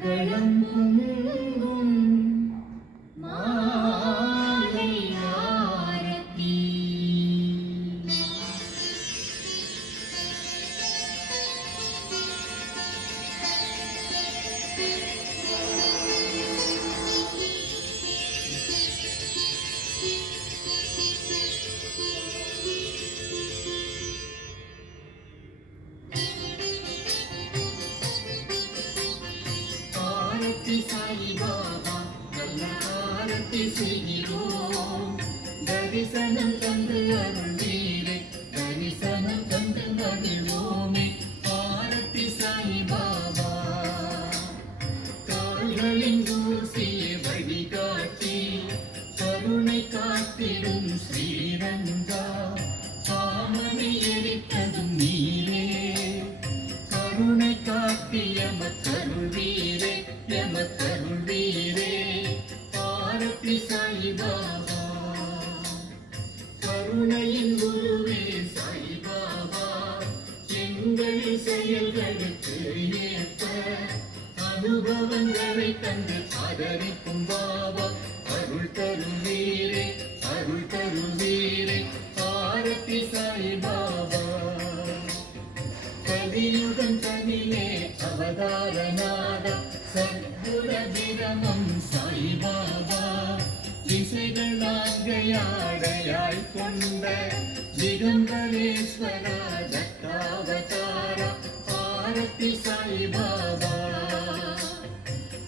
மங்களம் பொங்கும் மாலை ஆரத்தி. ஆரத்தி சாயிபாபா நல்ல ஆரத்தி செய்கிறோம். தரிசனம் தந்து அருள்வீரே, தரிசனம் தந்து மகிழ்வோமே. ஆரத்தி சாயிபாபா கால்களின் தூசியை வழிகாட்டி கருணை காத்திடும் ஸ்ரீரங்கா. சாமனை எரித்ததும் நீரே, கருணை காட்டி எமக்கருள்வீரே, எமக்கருள்வீரே. ஆரத்தி சாயிபாபா கருணையின் குருவே சாயிபாபா. எங்கள் செயல்களுக்கு ஏற்ப அனுபவங்களை தந்து ஆதரிக்கும் பாபா. அருள் தருவீரே, அருள் தருவீரே. ஆரத்தி சாயிபாபா கலியுகம் தனிலே அவதாரநாத சத்குர தினமும் சாயிபாபா. திசைகள் ஆகையாடையாய் கொண்ட திகம்பரேஸ்வரா தத்தாவதாரா. ஆரத்தி சாயிபாபா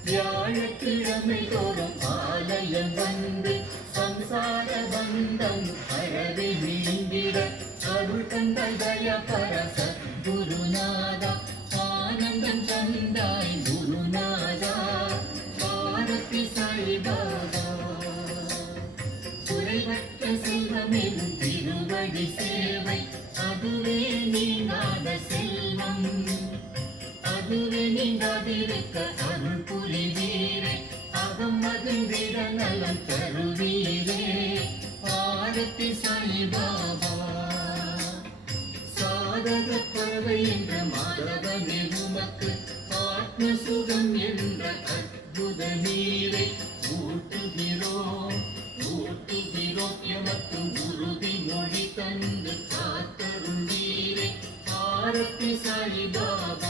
வியாழக்கிழமை தோறும் ஆலயம் வந்து சம்சார பந்தம் அறவே நீங்கிட அருள் தந்த தயபர சத்குருநாதா. ஆனந்தம் தந்தாய் குருநாதா. ஆரத்தி சாயிபாபா குறைவற்ற செல்வமெனும் திருவடி சேவை. அதுவே நீங்காத செல்வம், அதுவே நீங்காதிருக்க அருள் புரிவீரே. அகம் மகிழ்ந்திட நலம் தருவீரே. ஆரத்தி சாயிபாபா சாதக பறவை என்ற மாதவனே உமக்கு ஆத்ம சுகம் என்ற அற்புத நீரை ஊட்டுகிறோம், ஊட்டுகிறோம். எமக்கு உறுதி மொழி தந்து காத்தருள் நீரே. ஆரத்தி சாயிபாபா